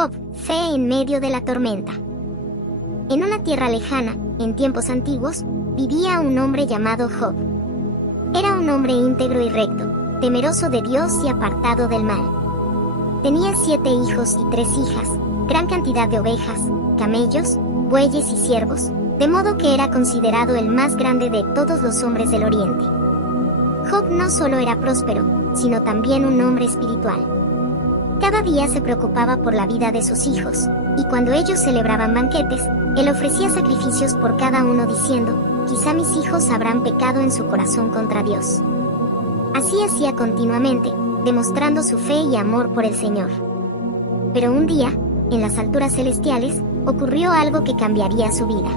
Job, fe en medio de la tormenta. En una tierra lejana, en tiempos antiguos, vivía un hombre llamado Job. Era un hombre íntegro y recto, temeroso de Dios y apartado del mal. Tenía 7 hijos y 3 hijas, gran cantidad de ovejas, camellos, bueyes y siervos, de modo que era considerado el más grande de todos los hombres del oriente. Job no solo era próspero, sino también un hombre espiritual. Cada día se preocupaba por la vida de sus hijos, y cuando ellos celebraban banquetes, él ofrecía sacrificios por cada uno diciendo, quizá mis hijos habrán pecado en su corazón contra Dios. Así hacía continuamente, demostrando su fe y amor por el Señor. Pero un día, en las alturas celestiales, ocurrió algo que cambiaría su vida.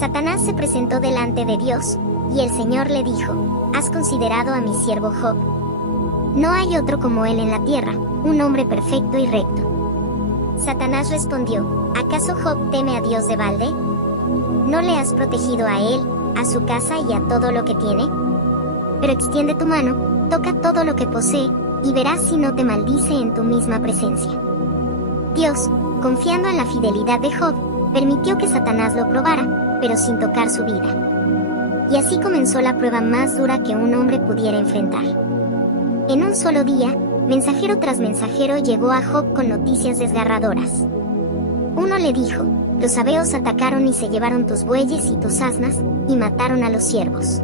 Satanás se presentó delante de Dios, y el Señor le dijo, ¿has considerado a mi siervo Job? No hay otro como él en la tierra, un hombre perfecto y recto. Satanás respondió, ¿acaso Job teme a Dios de balde? ¿No le has protegido a él, a su casa y a todo lo que tiene? Pero extiende tu mano, toca todo lo que posee, y verás si no te maldice en tu misma presencia. Dios, confiando en la fidelidad de Job, permitió que Satanás lo probara, pero sin tocar su vida. Y así comenzó la prueba más dura que un hombre pudiera enfrentar. En un solo día, mensajero tras mensajero llegó a Job con noticias desgarradoras. Uno le dijo, los sabeos atacaron y se llevaron tus bueyes y tus asnas, y mataron a los siervos.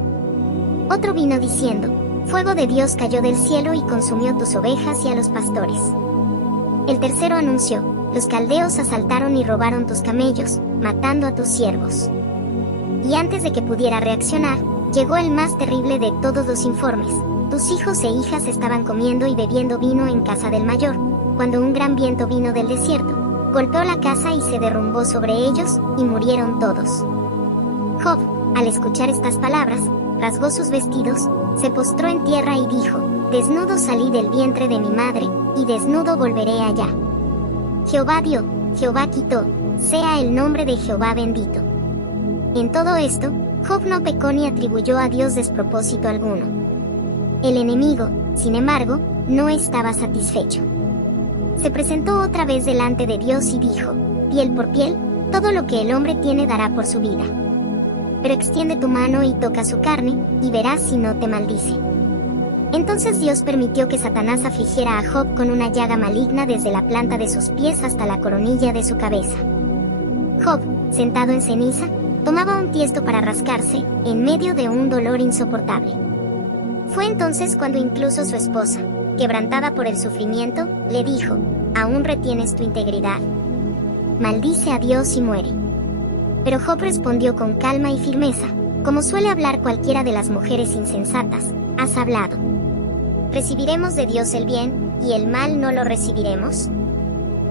Otro vino diciendo, fuego de Dios cayó del cielo y consumió tus ovejas y a los pastores. El tercero anunció, los caldeos asaltaron y robaron tus camellos, matando a tus siervos. Y antes de que pudiera reaccionar, llegó el más terrible de todos los informes. Tus hijos e hijas estaban comiendo y bebiendo vino en casa del mayor, cuando un gran viento vino del desierto, golpeó la casa y se derrumbó sobre ellos, y murieron todos. Job, al escuchar estas palabras, rasgó sus vestidos, se postró en tierra y dijo, desnudo salí del vientre de mi madre, y desnudo volveré allá. Jehová dio, Jehová quitó, sea el nombre de Jehová bendito. En todo esto, Job no pecó ni atribuyó a Dios despropósito alguno. El enemigo, sin embargo, no estaba satisfecho. Se presentó otra vez delante de Dios y dijo, piel por piel, todo lo que el hombre tiene dará por su vida. Pero extiende tu mano y toca su carne, y verás si no te maldice. Entonces Dios permitió que Satanás afligiera a Job con una llaga maligna desde la planta de sus pies hasta la coronilla de su cabeza. Job, sentado en ceniza, tomaba un tiesto para rascarse, en medio de un dolor insoportable. Fue entonces cuando incluso su esposa, quebrantada por el sufrimiento, le dijo, ¿aún retienes tu integridad? Maldice a Dios y muere. Pero Job respondió con calma y firmeza, como suele hablar cualquiera de las mujeres insensatas, has hablado. ¿Recibiremos de Dios el bien, y el mal no lo recibiremos?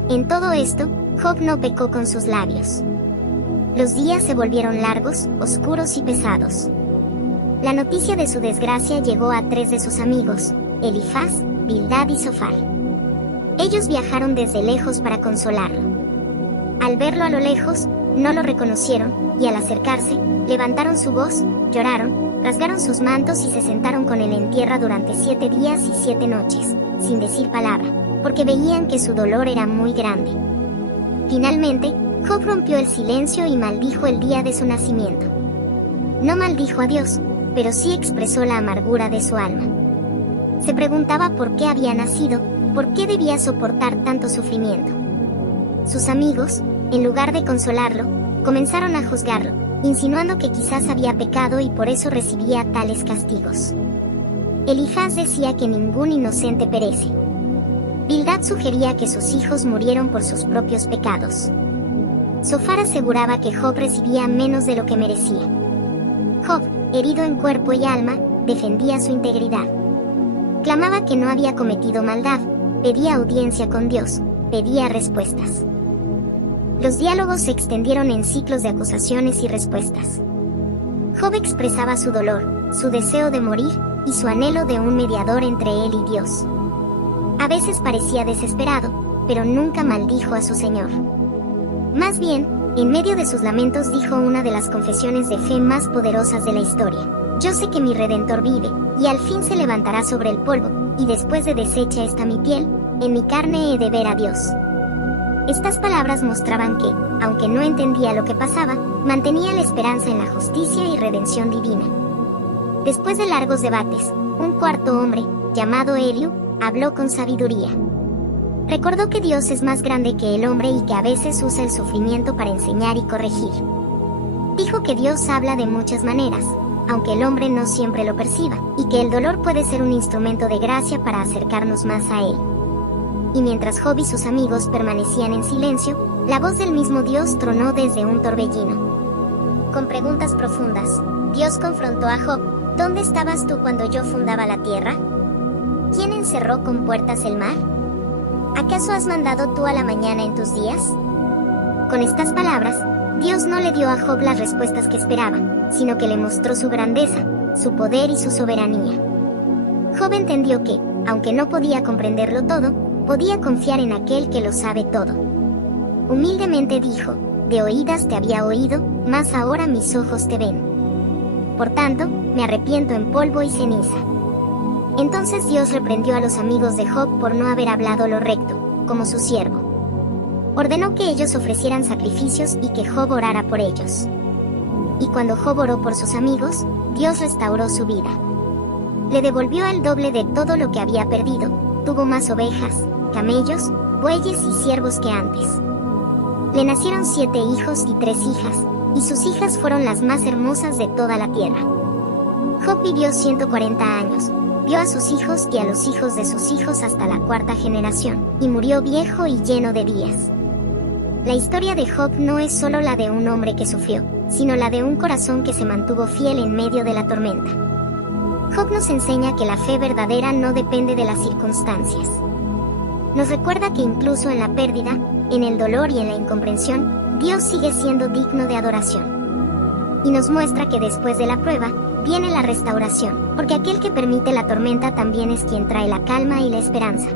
En todo esto, Job no pecó con sus labios. Los días se volvieron largos, oscuros y pesados. La noticia de su desgracia llegó a 3 de sus amigos, Elifaz, Bildad y Zofar. Ellos viajaron desde lejos para consolarlo. Al verlo a lo lejos, no lo reconocieron, y al acercarse, levantaron su voz, lloraron, rasgaron sus mantos y se sentaron con él en tierra durante 7 días y 7 noches, sin decir palabra, porque veían que su dolor era muy grande. Finalmente, Job rompió el silencio y maldijo el día de su nacimiento. No maldijo a Dios, pero sí expresó la amargura de su alma. Se preguntaba por qué había nacido, por qué debía soportar tanto sufrimiento. Sus amigos, en lugar de consolarlo, comenzaron a juzgarlo, insinuando que quizás había pecado y por eso recibía tales castigos. Elifaz decía que ningún inocente perece. Bildad sugería que sus hijos murieron por sus propios pecados. Zofar aseguraba que Job recibía menos de lo que merecía. Job, herido en cuerpo y alma, defendía su integridad. Clamaba que no había cometido maldad, pedía audiencia con Dios, pedía respuestas. Los diálogos se extendieron en ciclos de acusaciones y respuestas. Job expresaba su dolor, su deseo de morir, y su anhelo de un mediador entre él y Dios. A veces parecía desesperado, pero nunca maldijo a su Señor. Más bien, en medio de sus lamentos dijo una de las confesiones de fe más poderosas de la historia. Yo sé que mi Redentor vive, y al fin se levantará sobre el polvo, y después de deshecha esta mi piel, en mi carne he de ver a Dios. Estas palabras mostraban que, aunque no entendía lo que pasaba, mantenía la esperanza en la justicia y redención divina. Después de largos debates, un cuarto hombre, llamado Eliú, habló con sabiduría. Recordó que Dios es más grande que el hombre y que a veces usa el sufrimiento para enseñar y corregir. Dijo que Dios habla de muchas maneras, aunque el hombre no siempre lo perciba, y que el dolor puede ser un instrumento de gracia para acercarnos más a Él. Y mientras Job y sus amigos permanecían en silencio, la voz del mismo Dios tronó desde un torbellino. Con preguntas profundas, Dios confrontó a Job: ¿dónde estabas tú cuando yo fundaba la tierra? ¿Quién encerró con puertas el mar? ¿Acaso has mandado tú a la mañana en tus días? Con estas palabras, Dios no le dio a Job las respuestas que esperaba, sino que le mostró su grandeza, su poder y su soberanía. Job entendió que, aunque no podía comprenderlo todo, podía confiar en aquel que lo sabe todo. Humildemente dijo: de oídas te había oído, mas ahora mis ojos te ven. Por tanto, me arrepiento en polvo y ceniza. Entonces Dios reprendió a los amigos de Job por no haber hablado lo recto, como su siervo. Ordenó que ellos ofrecieran sacrificios y que Job orara por ellos. Y cuando Job oró por sus amigos, Dios restauró su vida. Le devolvió el doble de todo lo que había perdido, tuvo más ovejas, camellos, bueyes y siervos que antes. Le nacieron 7 hijos y 3 hijas, y sus hijas fueron las más hermosas de toda la tierra. Job vivió 140 años, vio a sus hijos y a los hijos de sus hijos hasta la 4ª generación, y murió viejo y lleno de días. La historia de Job no es solo la de un hombre que sufrió, sino la de un corazón que se mantuvo fiel en medio de la tormenta. Job nos enseña que la fe verdadera no depende de las circunstancias. Nos recuerda que incluso en la pérdida, en el dolor y en la incomprensión, Dios sigue siendo digno de adoración. Y nos muestra que después de la prueba, viene la restauración, porque aquel que permite la tormenta también es quien trae la calma y la esperanza.